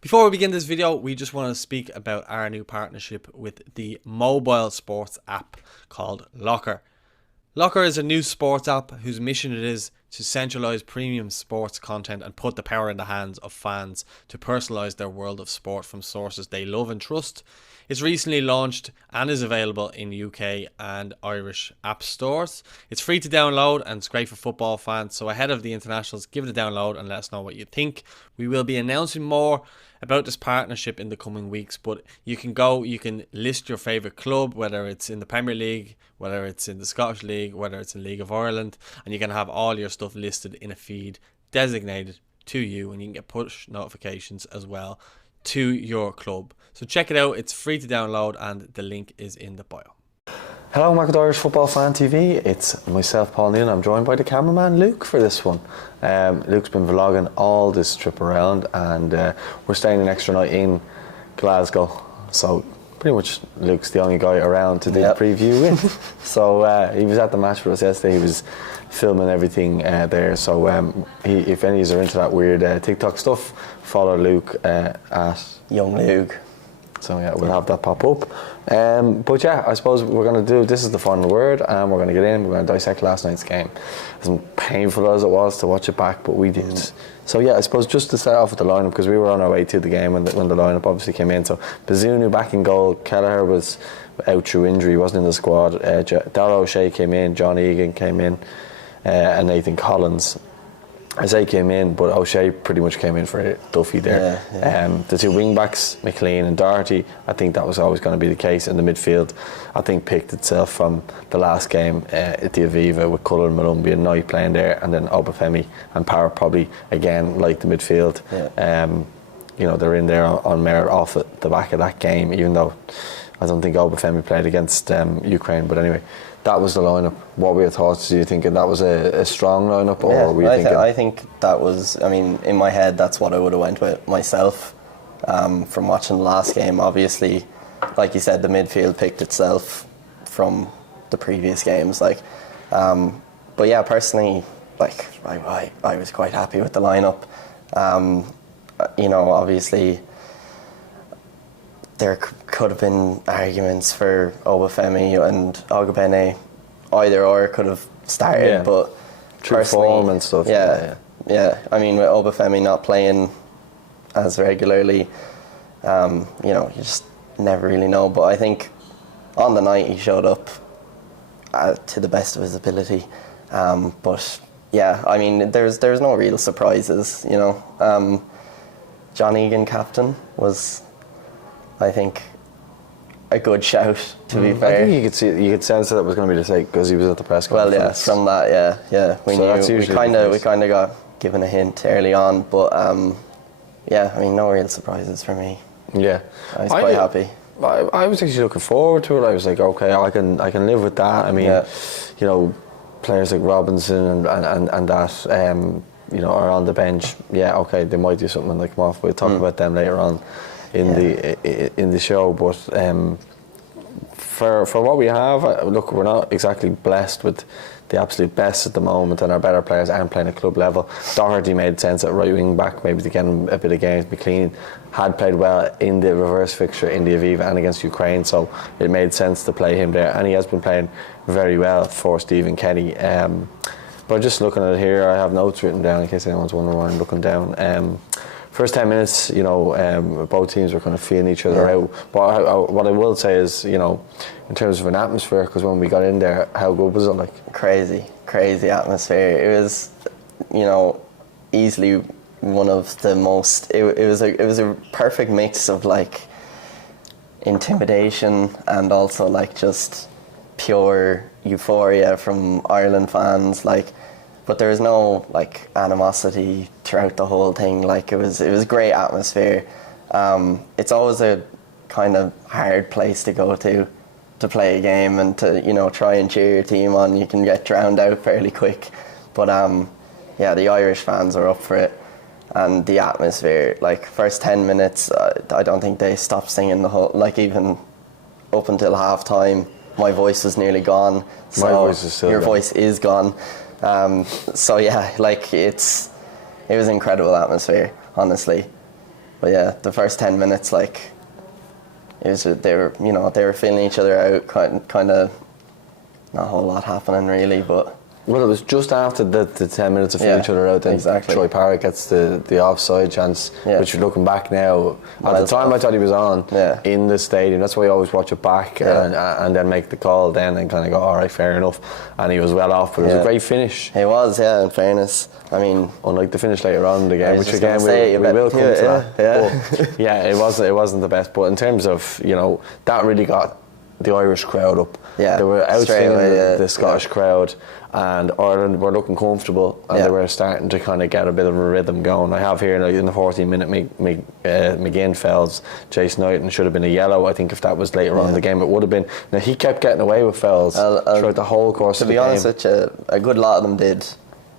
Before we begin this video, we just want to speak about our new partnership with the mobile sports app called Locker. Locker is a new sports app whose mission it is to centralise premium sports content and put the power in the hands of fans to personalise their world of sport from sources they love and trust. It's recently launched and is available in UK and Irish app stores. It's free to download and it's great for football fans. So ahead of the internationals, give it a download and let us know what you think. We will be announcing more about this partnership in the coming weeks, but you can list your favourite club, whether it's in the Premier League, whether it's in the Scottish League, whether it's in League of Ireland, and you can have all your stuff listed in a feed designated to you, and you can get push notifications as well to your club. So check it out, it's free to download and the link is in the bio. Hello, Market Irish Football Fan TV. It's myself, Paul Neal. I'm joined by the cameraman Luke for this one. Luke's been vlogging all this trip around, and we're staying an extra night in Glasgow. So pretty much Luke's the only guy around to do the preview with. So he was at the match with us yesterday. He was filming everything there. So if any of you are into that weird TikTok stuff, follow Luke at Young Luke. So yeah, we'll have that pop up. But yeah, I suppose we're going to do, this is the final word, and we're going to get in, we're going to dissect last night's game. As painful as it was to watch it back, but we did. So yeah, I suppose just to start off with the lineup, because we were on our way to the game when the lineup obviously came in. So Bazunu back in goal, Kelleher was out through injury, he wasn't in the squad. Darragh O'Shea came in, John Egan came in, and Nathan Collins. Isaiah came in, but O'Shea pretty much came in for Duffy there. The two wing backs, McLean and Doherty, I think that was always going to be the case. In the midfield, I think picked itself from the last game at the Aviva with Cullen, Malumbi and Knight playing there, and then Obafemi and Power probably again like the midfield. You know, they're in there on merit off at the back of that game, even though I don't think Obafemi played against Ukraine. But anyway, that was the lineup. What were your thoughts? Do you think that was a strong lineup, or were you thinking? I think that was, I mean, in my head, that's what I would have went with myself. From watching the last game, obviously, like you said, the midfield picked itself from the previous games. But yeah, personally, I was quite happy with the lineup. You know, obviously, there could have been arguments for Obafemi and Ogbene. Either or could have started, but true form and stuff. Yeah. I mean, with Obafemi not playing as regularly, you know, you just never really know. But I think on the night he showed up to the best of his ability. But yeah, I mean, there's no real surprises. You know, John Egan captain was, I think, a good shout, to be fair. I think you could sense that it was going to be the same because he was at the press conference. Well, yeah, from that, yeah. We knew we kind of got given a hint early on, but yeah, I mean, no real surprises for me. Yeah, I was quite happy. I was actually looking forward to it. I was like, okay, I can live with that. I mean, you know, players like Robinson and that, you know, are on the bench. Yeah, okay, they might do something like come off. We'll talk about them later on in the show, but for what we have, look, we're not exactly blessed with the absolute best at the moment, and our better players aren't playing at club level. Doherty made sense at right wing back, maybe to get him a bit of games. McLean had played well in the reverse fixture in the Aviva and against Ukraine, so it made sense to play him there, and he has been playing very well for Stephen Kenny. But just looking at it here, I have notes written down in case anyone's wondering why I'm looking down. First 10 minutes, you know, both teams were kind of feeling each other out. But what I will say is, you know, in terms of an atmosphere, because when we got in there, how good was it? Like crazy atmosphere. It was, you know, easily one of the most. It was a perfect mix of like intimidation and also like just pure euphoria from Ireland fans. Like, but there was no like animosity throughout the whole thing. Like it was great atmosphere. It's always a kind of hard place to go to play a game and to, you know, try and cheer your team on. You can get drowned out fairly quick. But yeah, the Irish fans are up for it, and the atmosphere. Like first 10 minutes, I don't think they stopped singing the whole. Like even up until half time, my voice was nearly gone. So my voice is still your gone. voice is gone. So yeah, like it was incredible atmosphere, honestly. But yeah, the first 10 minutes, like, it was, they were feeling each other out, kind of, not a whole lot happening really, but. Well, it was just after the 10 minutes of feeling each other out, then exactly. Troy Parrott gets the offside chance, which looking back now, at the time I thought he was on in the stadium. That's why I always watch it back and then make the call then and kind of go, all right, fair enough. And he was well off, but it was a great finish. He was, in fairness. I mean, unlike the finish later on in the game, which again we will come to that. But yeah, it wasn't the best. But in terms of, that really got the Irish crowd up. Yeah, they were out singing the Scottish crowd, and Ireland were looking comfortable, and they were starting to kind of get a bit of a rhythm going. I have here in the 14th minute, McGinn fouls Jason Knighton. Should have been a yellow. I think if that was later on in the game, it would have been. Now he kept getting away with fouls throughout the whole course of the game. To be honest with you, a good lot of them did.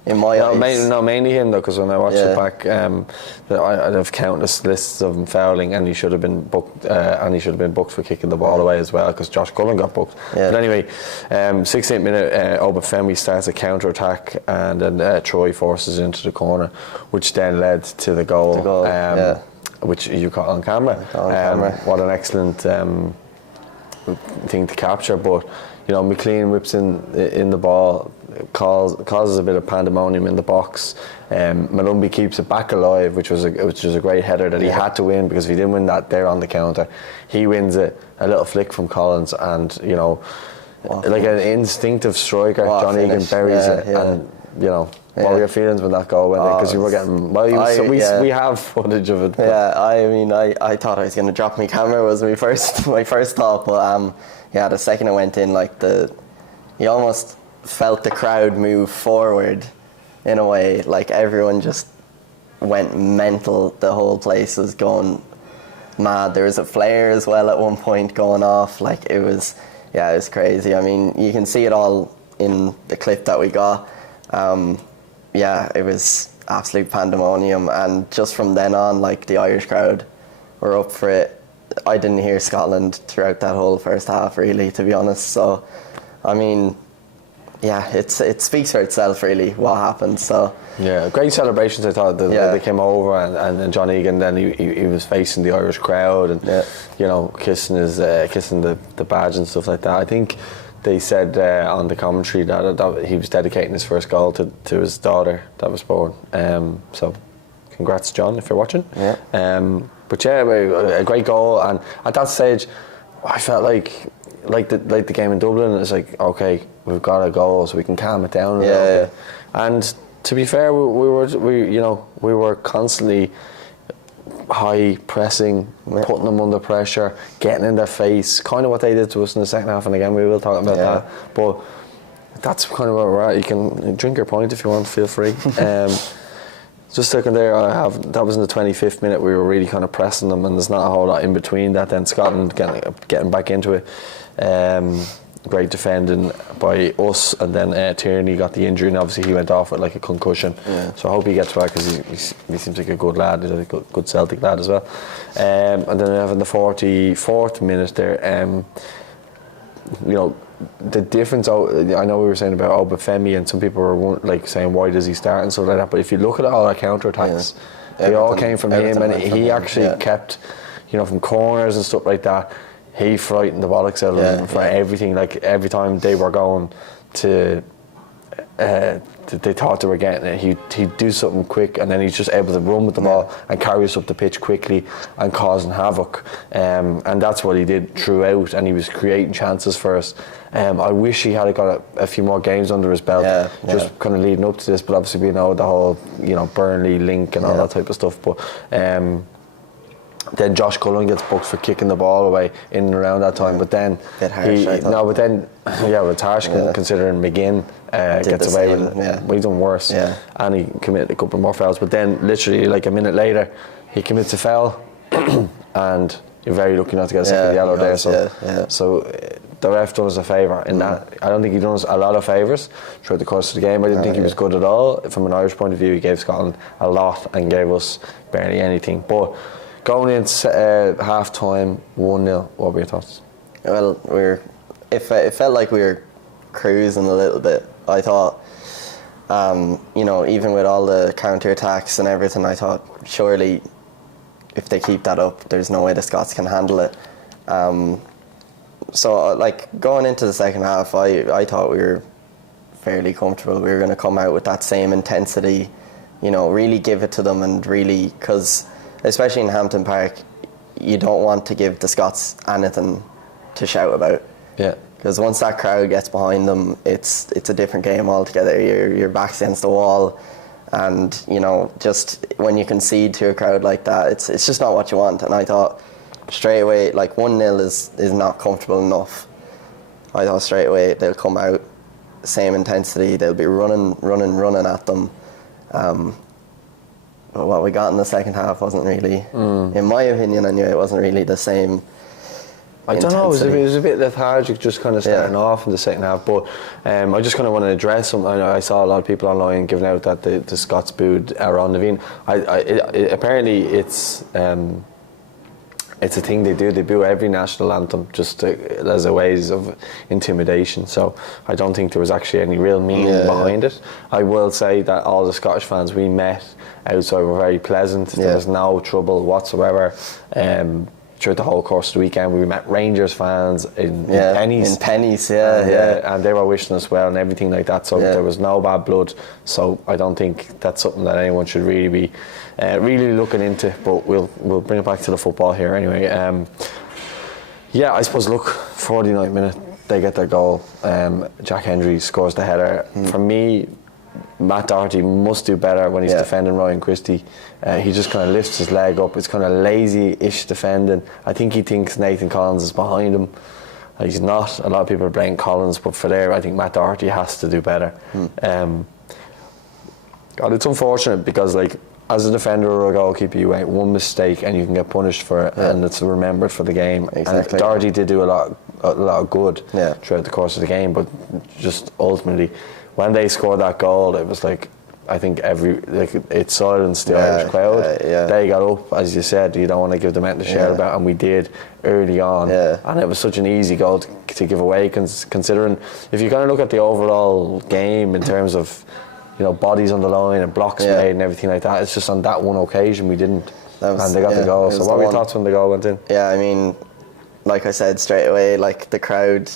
In my eyes. Mainly him though, because when I watched it back, I have countless lists of him fouling, and he should have been booked. And he should have been booked for kicking the ball away as well, because Josh Cullen got booked. But anyway, 16th minute, Obafemi starts a counter attack, and then Troy forces into the corner, which then led to the goal. Which you caught on camera. What an excellent thing to capture, but. McLean whips in the ball, causes a bit of pandemonium in the box. Malumbi keeps it back alive, which was a great header that he had to win, because if he didn't win that there on the counter, he wins it. A little flick from Collins, and like an instinctive striker, John Egan buries it, and what were your feelings when that goal went in? Because you were getting we have footage of it. I thought I was going to drop my camera, was my first thought, but the second it went in, like you almost felt the crowd move forward in a way, like everyone just went mental. The whole place was going mad. There was a flare as well at one point going off. Like it was crazy. I mean, you can see it all in the clip that we got. It was absolute pandemonium, and just from then on, like the Irish crowd were up for it. I didn't hear Scotland throughout that whole first half, really, to be honest. So, I mean, it speaks for itself, really, what happened. So great celebrations. I thought they came over, and John Egan, then he was facing the Irish crowd, and kissing the badge and stuff like that. I think they said on the commentary that he was dedicating his first goal to his daughter that was born. So congrats, John, if you're watching. But a great goal, and at that stage I felt like the game in Dublin, it's like, okay, we've got a goal, so we can calm it down a little bit. And to be fair, we were constantly high pressing, putting them under pressure, getting in their face, kind of what they did to us in the second half. And again, we will talk about that, but that's kind of where we're at. You can drink your pint if you want, feel free. Just looking there, that was in the 25th minute. We were really kind of pressing them, and there's not a whole lot in between that. Then Scotland getting back into it. Great defending by us, and then Tierney got the injury, and obviously he went off with like a concussion. So I hope he gets back, because he seems like a good lad. He's a good Celtic lad as well. And then we have in the 44th minute there, the difference. I know we were saying about Obafemi, and some people were like saying, why does he start and stuff like that, but if you look at all our counter attacks, they all came from him, and he actually kept, from corners and stuff like that. He frightened the bollocks out of them for everything. Like every time they were going to, they thought they were getting it, he'd do something quick, and then he's just able to run with the ball and carry us up the pitch quickly and causing havoc. And that's what he did throughout, and he was creating chances for us. I wish he had got a few more games under his belt, just kind of leading up to this. But obviously we know the whole, Burnley link and all that type of stuff. But then Josh Cullen gets booked for kicking the ball away in and around that time. But then it's harsh considering McGinn gets away with it. But he's done worse, and he committed a couple more fouls. But then literally like a minute later, he commits a foul, and you're very lucky not to get a second yellow there. So the ref done us a favour in that. I don't think he done us a lot of favours throughout the course of the game. I didn't think he was good at all. From an Irish point of view, he gave Scotland a lot and gave us barely anything. But going into half time, 1-0, what were your thoughts? Well, it felt like we were cruising a little bit. I thought, even with all the counter attacks and everything, I thought surely if they keep that up, there's no way the Scots can handle it. So like going into the second half, I thought we were fairly comfortable. We were going to come out with that same intensity, you know, really give it to them, and really, because especially in Hampton Park, you don't want to give the Scots anything to shout about. Yeah. Because once that crowd gets behind them, it's a different game altogether. Your back's against the wall, and you know, just when you concede to a crowd like that, it's just not what you want. And I thought straight away, like 1-0 is not comfortable enough. I thought straight away they'll come out, same intensity, they'll be running at them. But what we got in the second half wasn't really, in my opinion anyway, it wasn't really the same. I don't know, it intensity. was a bit lethargic just kind of starting off in the second half, but I just kind of want to address something. I saw a lot of people online giving out that the Scots booed Aaron Levine. Apparently it's a thing they do. They boo every national anthem just as a ways of intimidation. So I don't think there was actually any real meaning behind it. I will say that all the Scottish fans we met outside were very pleasant. There was no trouble whatsoever. Throughout the whole course of the weekend, we met Rangers fans in pennies. In pennies, and they were wishing us well and everything like that. So there was no bad blood. So I don't think that's something that anyone should really be really looking into. But we'll bring it back to the football here anyway. I suppose, look, 49th minute, they get their goal. Jack Hendry scores the header. For me, Matt Doherty must do better when he's defending Ryan Christie. He just kind of lifts his leg up. It's kind of lazy-ish defending. I think he thinks Nathan Collins is behind him. He's not. A lot of people are blaming Collins, but for there, I think Matt Doherty has to do better. God, it's unfortunate because, like, as a defender or a goalkeeper, you make one mistake and you can get punished for it, and it's remembered for the game. Exactly. And Doherty did do a lot of good throughout the course of the game, but just ultimately, when they scored that goal, it was like, I think it silenced the Irish crowd. They got up, as you said, you don't want to give them anything to shout about, and we did early on. And it was such an easy goal to give away, considering if you kind of look at the overall game in terms of, you know, bodies on the line and blocks made and everything like that, it's just on that one occasion we didn't. And they got the goal. So what were your thoughts when the goal went in? Yeah, I mean, like I said straight away, like the crowd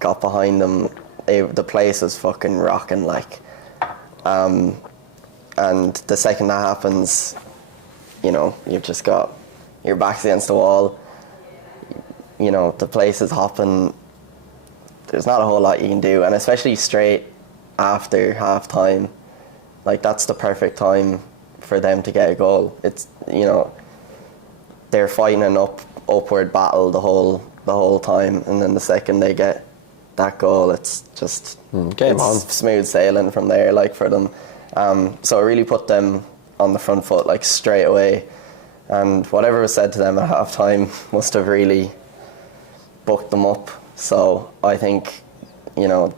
got behind them. The place was fucking rocking, like. And the second that happens, you know, you've just got your back's against the wall. You know, the place is hopping. There's not a whole lot you can do, and especially straight after half time, like that's the perfect time for them to get a goal. It's, you know, they're fighting an upward battle the whole time, and then the second they get that goal, it's just game on. Smooth sailing from there, like, for them. So it really put them on the front foot, like, straight away. And whatever was said to them at half time must have really bucked them up. So I think, you know,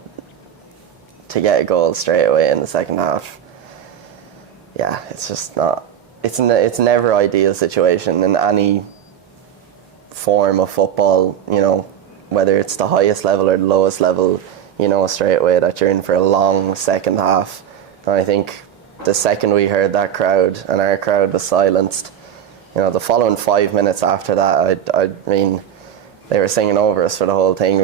to get a goal straight away in the second half, it's just not. It's never ideal situation in any form of football, you know, whether it's the highest level or the lowest level, you know straight away that you're in for a long second half. And I think the second we heard that crowd and our crowd was silenced, you know, the following 5 minutes after that, I mean, they were singing over us for the whole thing.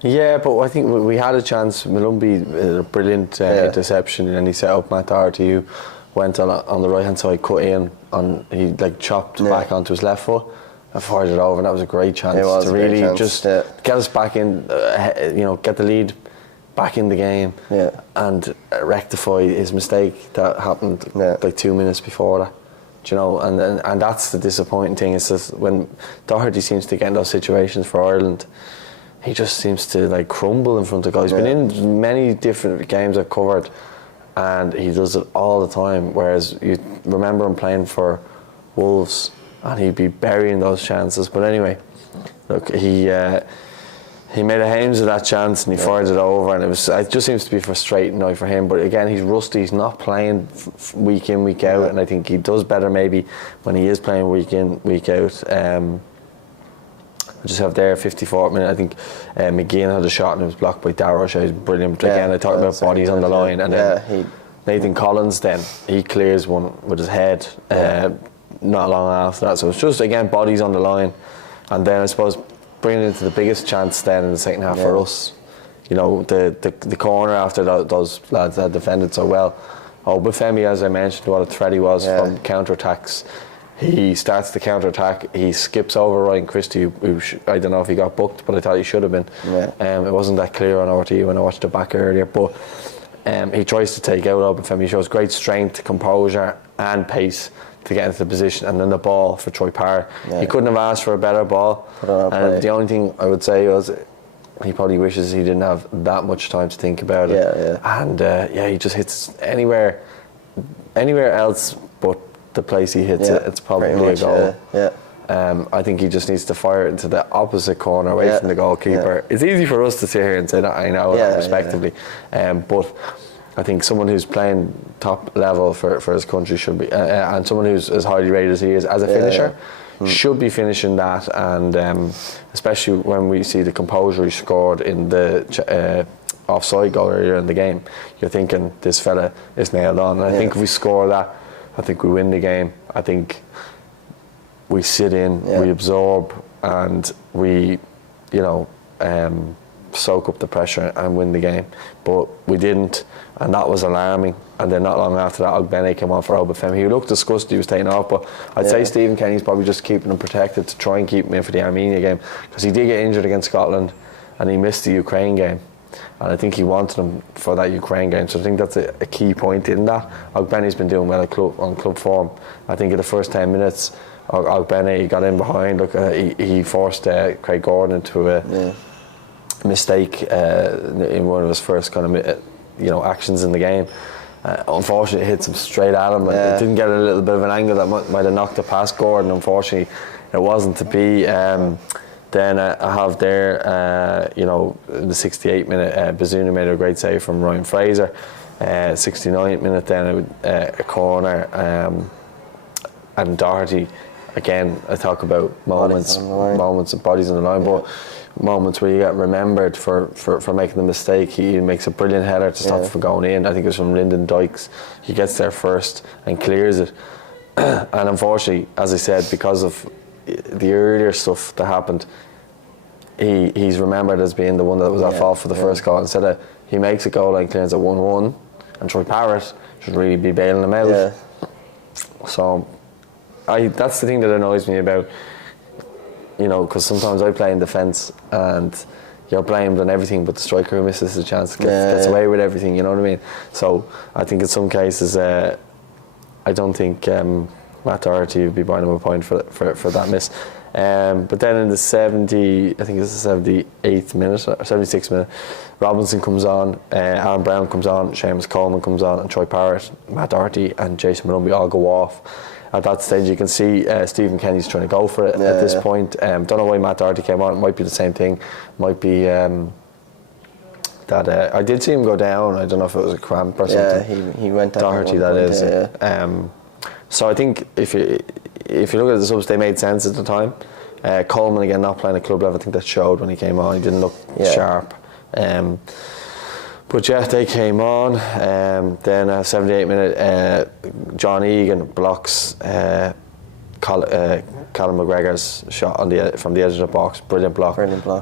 Yeah, but I think we had a chance. Malumbi, a brilliant interception, and he set up Matt Doherty, who went on the right hand side, cut in, he like chopped back onto his left foot and fired it over, and that was a great chance to really just get us back in, you know, get the lead back in the game, and rectify his mistake that happened like 2 minutes before that. Do you know, and that's the disappointing thing, is that when Doherty seems to get in those situations for Ireland, he just seems to like crumble in front of guys. He's been in many different games I've covered, and he does it all the time, whereas you remember him playing for Wolves and he'd be burying those chances. But anyway, look, he made a hames of that chance and he fired it over, and it just seems to be frustrating now for him. But again, he's rusty, he's not playing week in, week out, and I think he does better maybe when he is playing week in, week out. I just have there 54th minute, I think McGinn had a shot and it was blocked by Darroch. He's brilliant. Again, I talked about bodies on the line, and then Nathan Collins, then he clears one with his head. not long after that. So it's just, again, bodies on the line. And then I suppose bringing it into the biggest chance then in the second half for us. You know, the corner after those lads that defended so well. Obafemi, as I mentioned, what a threat he was from counter-attacks. He starts the counter-attack, he skips over Ryan Christie, who I don't know if he got booked, but I thought he should have been. It wasn't that clear on RTE when I watched it back earlier, but he tries to take out Obafemi. He shows great strength, composure and pace to get into the position, and then the ball for Troy Parrott. He couldn't have asked for a better ball, and the only thing I would say was he probably wishes he didn't have that much time to think about it. And he just hits anywhere else but the place he hits it, it's probably a goal. I think he just needs to fire it into the opposite corner away from the goalkeeper. It's easy for us to sit here and say that, I know, respectively. But I think someone who's playing top level for his country should be, and someone who's as highly rated as he is as a finisher, should be finishing that. And especially when we see the composure he scored in the offside goal earlier in the game, you're thinking this fella is nailed on. And I think if we score that, I think we win the game. I think we sit in, we absorb, and we, soak up the pressure and win the game. But we didn't, and that was alarming. And then not long after that, Ogbene came on for Obafemi. He looked disgusted, he was taken off, but I'd say Stephen Kenny's probably just keeping him protected to try and keep him in for the Armenia game, because he did get injured against Scotland and he missed the Ukraine game. And I think he wanted him for that Ukraine game, so I think that's a key point in that. Ogbene's been doing well on club form. I think in the first 10 minutes, Ogbene got in behind. Look, he forced Craig Gordon into a mistake in one of his first kind of actions in the game. Unfortunately, it hits him straight at him. It didn't get a little bit of an angle that might have knocked it past Gordon. Unfortunately, it wasn't to be. Then I have there, in the 68th minute, Bazunu made a great save from Ryan Fraser. 69th minute, then a corner, and Doherty. Again, I talk about moments of bodies on the line, but moments where you get remembered for making the mistake. He makes a brilliant header to stop it from going in. I think it was from Lyndon Dykes. He gets there first and clears it. And unfortunately, as I said, because of the earlier stuff that happened, he's remembered as being the one that was at fault for the first goal. Instead of, he makes a goal line clearance at 1-1, and Troy Parrott should really be bailing him out. So that's the thing that annoys me about, because sometimes I play in defence and you're blamed on everything, but the striker who misses the chance gets away with everything, you know what I mean? So I think in some cases, I don't think Matt Doherty would be buying him a point for that miss. But then in the 78th minute or 76th minute, Robinson comes on, Aaron Brown comes on, Seamus Coleman comes on, and Troy Parrott, Matt Doherty and Jason Malumbi all go off. At that stage you can see Stephen Kenny's trying to go for it at this point. Don't know why Matt Doherty came on. It might be the same thing. Might be that I did see him go down. I don't know if it was a cramp or something. Yeah, he went down. Doherty, that is. So I think if you look at the subs, they made sense at the time. Coleman again not playing at club level. I think that showed when he came on. He didn't look sharp. But they came on. Then 78th minute, John Egan blocks Callum McGregor's shot from the edge of the box. Brilliant block.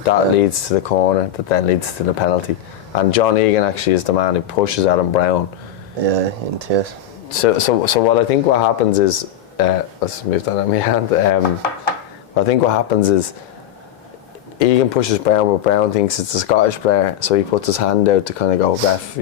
That leads to the corner. That then leads to the penalty. And John Egan actually is the man who pushes Adam Brown into it. So what I think what happens is, let's move that on my hand. I think what happens is Egan pushes Brown, but Brown thinks it's a Scottish player, so he puts his hand out to kind of go ref,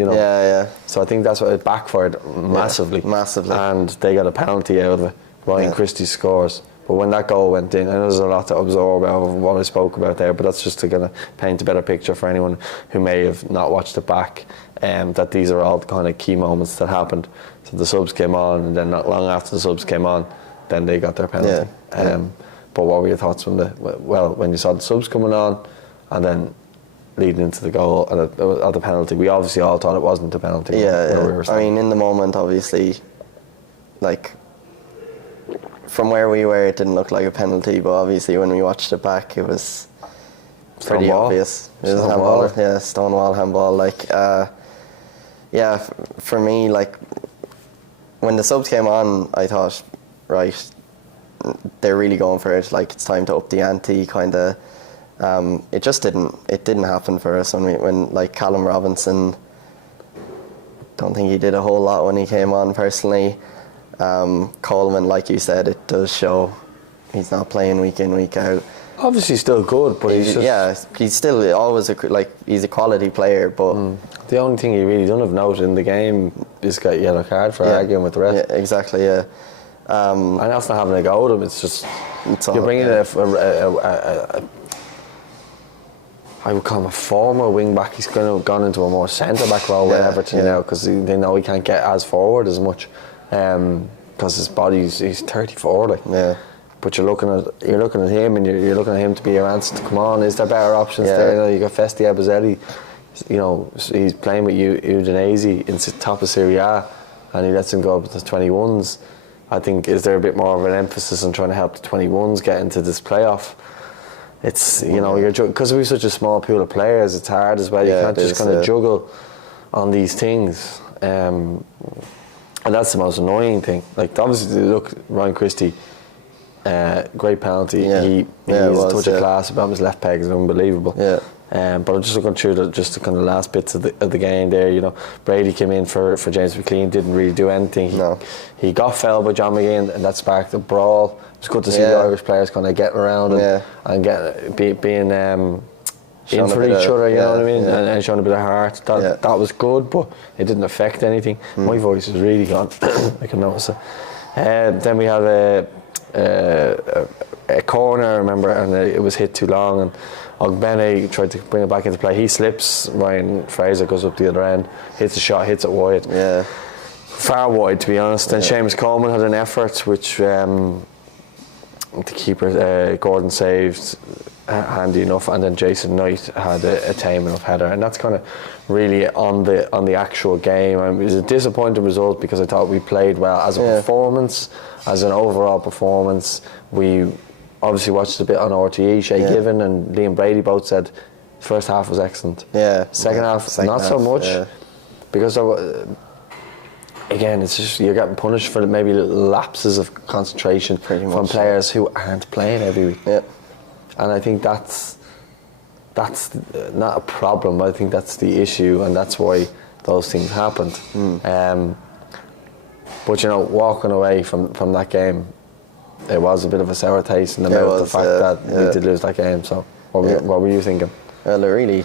So I think that's what it backfired massively. And they got a penalty out of it. Ryan Christie scores. But when that goal went in, I know there's a lot to absorb out of what I spoke about there, but that's just to kind of paint a better picture for anyone who may have not watched it back, that these are all the kind of key moments that happened. So the subs came on, and then not long after the subs came on, then they got their penalty. But what were your thoughts when you saw the subs coming on, and then leading into the goal and the penalty? We obviously all thought it wasn't a penalty. I mean, in the moment, obviously, from where we were, it didn't look like a penalty, but obviously when we watched it back, it was pretty obvious. It was a handball. Stonewall handball. For me, when the subs came on, I thought, right, they're really going for it. Like, it's time to up the ante, kind of. It just didn't happen for us when like Callum Robinson. Don't think he did a whole lot when he came on personally. Coleman, like you said, it does show he's not playing week in, week out. Obviously still good, but he's still always he's a quality player, but the only thing he really doesn't have noted in the game is got a yellow card for arguing with the rest. Yeah, exactly. Yeah, and that's not having a go at him. It's just you're bringing I would call him a former wing back. He's gone into a more centre back role with Everton now, because they know he can't get as forward as much because his body's he's 34. Like. Yeah. But you're looking at him, and you're looking at him to be your answer to come on. Is there better options there? You know, you got Festi Abazelli. You know, he's playing with Udinese in the top of Serie A, and he lets him go up to the 21s. I think, is there a bit more of an emphasis on trying to help the 21s get into this playoff? It's, you know, because we're such a small pool of players, it's hard as well. You can't just kind of juggle on these things, and that's the most annoying thing. Like, obviously, look, Ryan Christie. Great penalty. He has a touch of class about his left peg is unbelievable. Yeah. But I'm just looking through the kind of last bits of the game there. You know, Brady came in for James McLean, didn't really do anything. He got fouled by John McGinn, and that sparked a brawl. It was good to see the Irish players kind of getting around and being in for each other. You know what I mean, and showing a bit of heart. That was good, but it didn't affect anything. My voice is really gone. I can notice it. Then we had a corner, I remember, and it was hit too long, and Ogbene tried to bring it back into play. He slips, Ryan Fraser goes up the other end, hits a shot, hits it wide. Yeah. Far wide, to be honest. And Seamus Coleman had an effort which the keeper, Gordon, saved handy enough, and then Jason Knight had a tame enough header, and that's kind of really on the actual game. And it was a disappointing result because I thought we played well as a performance. As an overall performance, we obviously watched a bit on RTE. Shay Given and Liam Brady both said first half was excellent. Yeah. Second half, not so much, because again, it's just you're getting punished for maybe lapses of concentration from players who aren't playing every week. Yeah. And I think that's not a problem. I think that's the issue, and that's why those things happened. But you know, walking away from that game, it was a bit of a sour taste in the mouth. The fact that we did lose that game. So, what were you thinking? Well, it really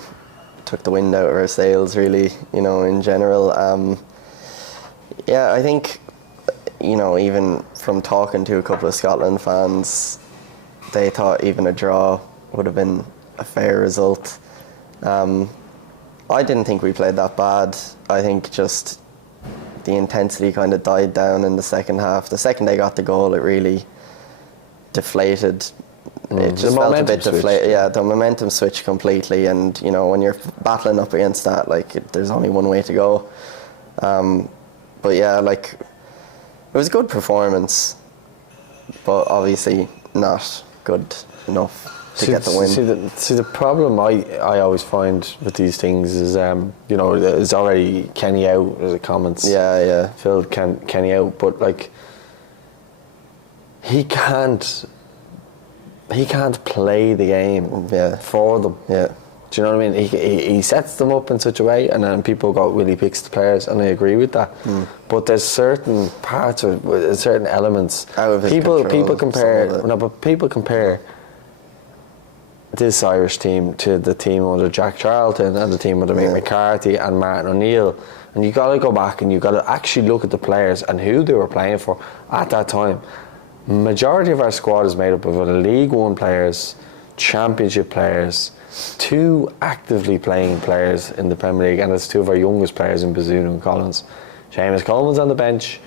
took the wind out of our sails. Really, you know, in general. I think, you know, even from talking to a couple of Scotland fans, they thought even a draw would have been a fair result. I didn't think we played that bad. I think just the intensity kind of died down in the second half. The second they got the goal, it really deflated. It just felt a bit deflated. Yeah, the momentum switched completely, and you know, when you're battling up against that, like, there's only one way to go. But yeah, like, it was a good performance, but obviously not good enough to get the win. See, the problem I always find with these things is, you know, there's already Kenny out, there's a comments. Yeah. Phil Kenny out, but like, he can't play the game for them. Yeah. Do you know what I mean? He sets them up in such a way, and then people go, "Will he picks the players?" And I agree with that. But there's certain parts of certain elements. Out of his people control, people compare this Irish team to the team under Jack Charlton and the team under Mick McCarthy and Martin O'Neill, and you got to go back and you got to actually look at the players and who they were playing for at that time. Majority of our squad is made up of League One players, Championship players, 2 actively playing players in the Premier League, and it's 2 of our youngest players in Bazunu and Collins. Seamus Coleman's on the bench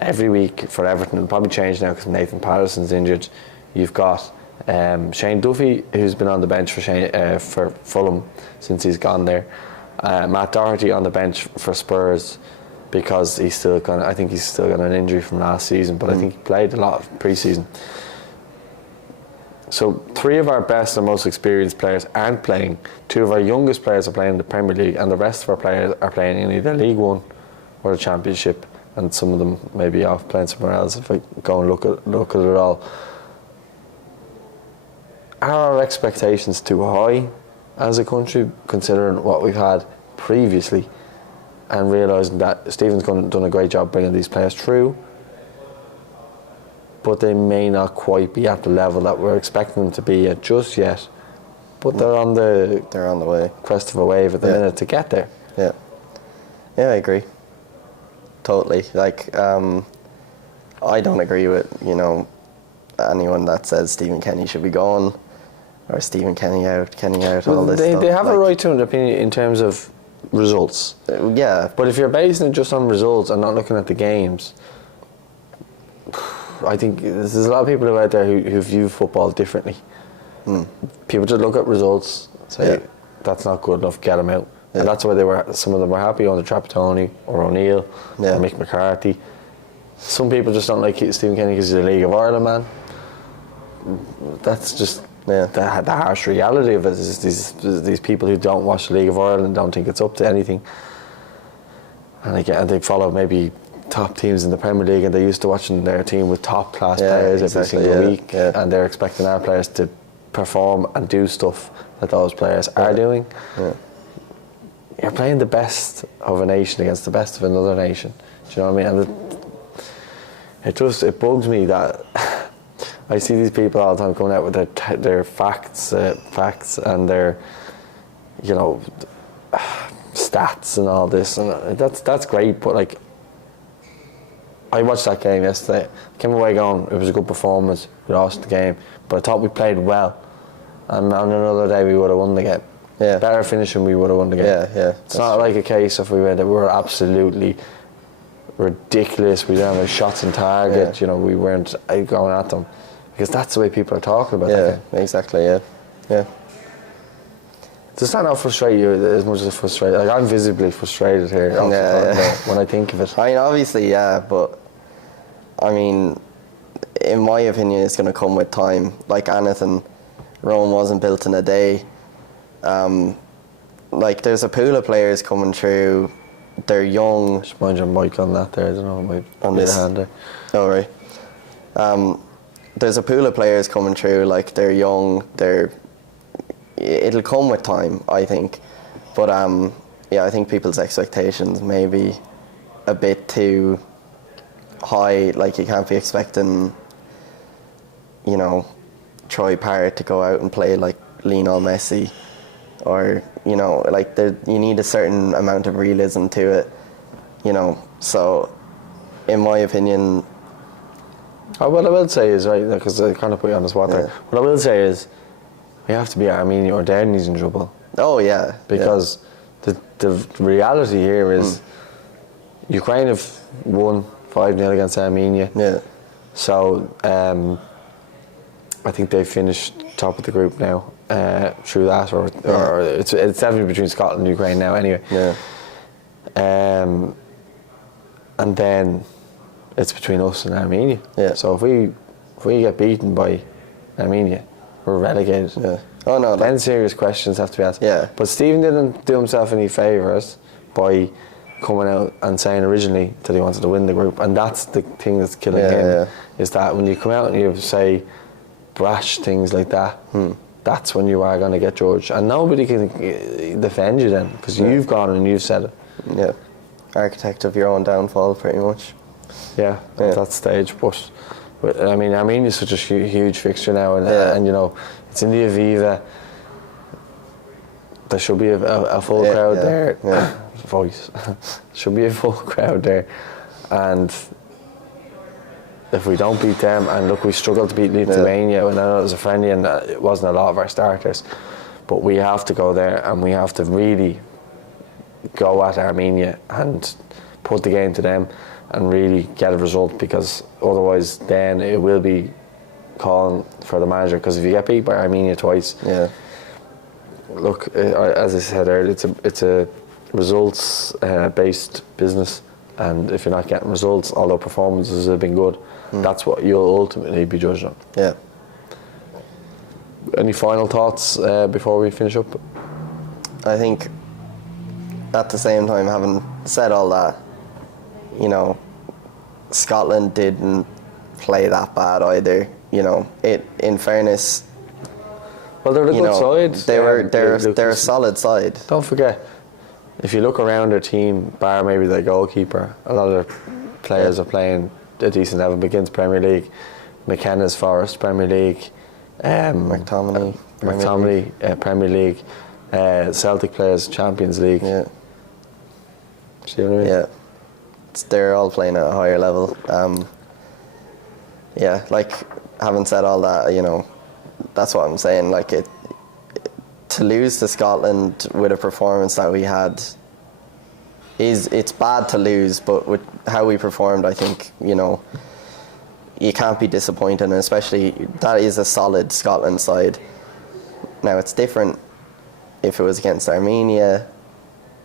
every week for Everton. It'll probably change now because Nathan Patterson's injured. You've got Shane Duffy, who's been on the bench for Fulham since he's gone there. Matt Doherty on the bench for Spurs because I think he's still got an injury from last season, but I think he played a lot of pre-season. So 3 of our best and most experienced players aren't playing. 2 of our youngest players are playing in the Premier League, and the rest of our players are playing in either League One or the Championship. and some of them may be off playing somewhere else if I go and look at it all. Are our expectations too high as a country, considering what we've had previously, and realising that Stephen's done a great job bringing these players through, but they may not quite be at the level that we're expecting them to be at just yet, but they're on the way, crest of a wave at the minute to get there. Yeah, I agree totally. Like, I don't agree with anyone that says Stephen Kenny should be gone, or Stephen Kenny out, all this stuff. They have a right to an opinion in terms of results. Yeah. But if you're basing it just on results and not looking at the games, I think there's a lot of people out there who view football differently. People just look at results, say that's not good enough, get them out. And that's why some of them were happy under Trapattoni or O'Neill or Mick McCarthy. Some people just don't like Stephen Kenny because he's a League of Ireland man. That's just the harsh reality of it. Is these people who don't watch the League of Ireland and don't think it's up to anything, and they follow maybe top teams in the Premier League, and they're used to watching their team with top class players every single week, and they're expecting our players to perform and do stuff that those players are doing. You're playing the best of a nation against the best of another nation. Do you know what I mean? And it bugs me that I see these people all the time coming out with their facts and their stats and all this, and that's great. But like, I watched that game yesterday. Came away going, it was a good performance. We lost the game, but I thought we played well. And on another day, we would have won the game. Yeah. Better finishing, we would have won the game. Yeah. It's not like a case of we were absolutely ridiculous. We didn't have shots on target. We weren't going at them, because that's the way people are talking about that game. Exactly. Yeah. Does that not frustrate you as much as it frustrates? Like, I'm visibly frustrated here when I think of it. I mean, obviously, but I mean, in my opinion, it's going to come with time. Like anything, Rome wasn't built in a day. Like, there's a pool of players coming through. They're young. Just mind your mic on that there. I don't know, on this hand there. Oh, right. There's a pool of players coming through. Like, they're young. It'll come with time, I think. But I think people's expectations may be a bit too high. Like, you can't be expecting, Troy Parrott to go out and play like Lionel Messi, or like you need a certain amount of realism to it. So in my opinion, what I will say is, right, because I kind of put you on the spot there. What I will say is, we have to be Armenia or Downey's in trouble. Oh yeah. Because the reality here is Ukraine have won 5-0 against Armenia. Yeah. So I think they finished top of the group now through that, or it's definitely between Scotland and Ukraine now anyway. Yeah. And then it's between us and Armenia. Yeah. So if we get beaten by Armenia, we're relegated. Yeah. Oh no. Then serious questions have to be asked. Yeah. But Stephen didn't do himself any favours by coming out and saying originally that he wanted to win the group, and that's the thing that's killing him. Yeah. Is that when you come out and you say brash things like that, that's when you are going to get judged, and nobody can defend you then, because you've gone and you've said it. Yeah. Architect of your own downfall, pretty much. Yeah, at that stage. But I mean, Armenia is such a huge fixture now, and it's in the Aviva. There should be a full crowd there. Yeah. Voice. Should be a full crowd there, and if we don't beat them, and look, we struggled to beat Lithuania, and I know it was a friendly, and it wasn't a lot of our starters, but we have to go there, and we have to really go at Armenia and put the game to them and really get a result, because otherwise then it will be calling for the manager, because if you get beat by Armenia twice, look, as I said earlier, it's a results based business, and if you're not getting results, although performances have been good, that's what you'll ultimately be judged on. Yeah. Any final thoughts before we finish up? I think at the same time, having said all that, Scotland didn't play that bad either. You know, in fairness, Well, they're a you good know, side. they're a solid side. Don't forget, if you look around their team, bar maybe the goalkeeper, a lot of their players are playing a decent level. McGinn's Premier League, McKenna's Forest Premier League, McTominay Premier League, Celtic players Champions League. Yeah, See what I mean? yeah. They're all playing at a higher level. Yeah, like having said all that, you know, that's what I'm saying. Like to lose to Scotland with a performance that we had it's bad to lose, but with how we performed, I think, you know, you can't be disappointed, and especially that is a solid Scotland side. Now it's different if it was against Armenia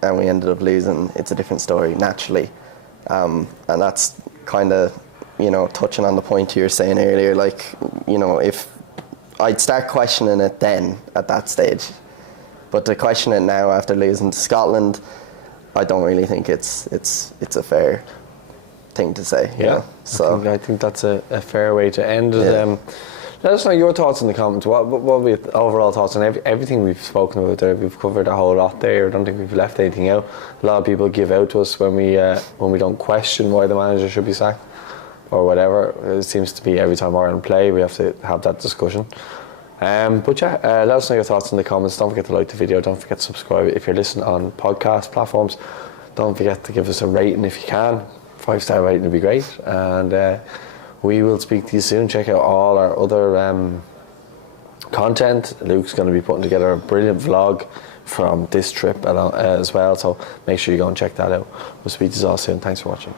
and we ended up losing. It's a different story naturally, and that's kind of, you know, touching on the point you were saying earlier. Like, you know, if I'd start questioning it then at that stage, but to question it now after losing to Scotland, I don't really think it's a fair thing to say. You know? So I think that's a fair way to end it. Yeah. Let us know your thoughts in the comments. What were your overall thoughts on everything we've spoken about there? We've covered a whole lot there. I don't think we've left anything out. A lot of people give out to us when we don't question why the manager should be sacked or whatever. It seems to be every time Ireland play, we have to have that discussion. But yeah, let us know your thoughts in the comments. Don't forget to like the video. Don't forget to subscribe if you're listening on podcast platforms. Don't forget to give us a rating if you can. 5-star rating would be great. And we will speak to you soon. Check out all our other content. Luke's going to be putting together a brilliant vlog from this trip as well. So make sure you go and check that out. We'll speak to you all soon. Thanks for watching.